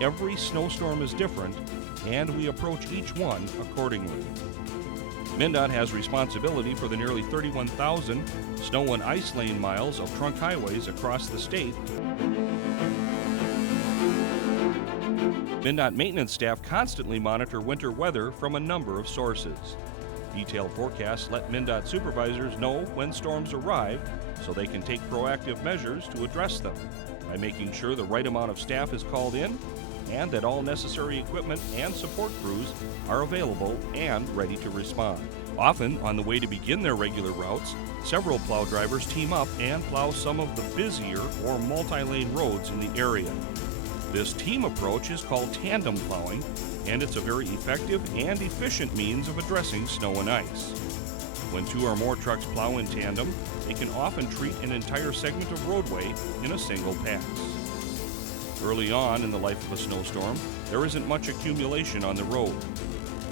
Every snowstorm is different, and we approach each one accordingly. MnDOT has responsibility for the nearly 31,000 snow and ice lane miles of trunk highways across the state. MnDOT maintenance staff constantly monitor winter weather from a number of sources. Detailed forecasts let MnDOT supervisors know when storms arrive so they can take proactive measures to address them by making sure the right amount of staff is called in and that all necessary equipment and support crews are available and ready to respond. Often, on the way to begin their regular routes, several plow drivers team up and plow some of the busier or multi-lane roads in the area. This team approach is called tandem plowing, and it's a very effective and efficient means of addressing snow and ice. When two or more trucks plow in tandem, they can often treat an entire segment of roadway in a single pass. Early on in the life of a snowstorm, there isn't much accumulation on the road.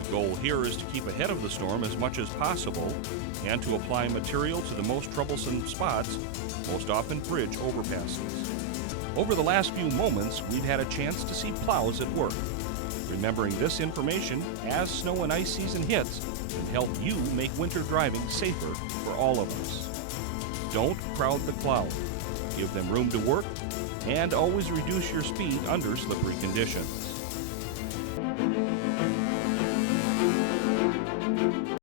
The goal here is to keep ahead of the storm as much as possible and to apply material to the most troublesome spots, most often bridge overpasses. Over the last few moments, we've had a chance to see plows at work. Remembering this information as snow and ice season hits can help you make winter driving safer for all of us. Don't crowd the cloud. Give them room to work, and always reduce your speed under slippery conditions.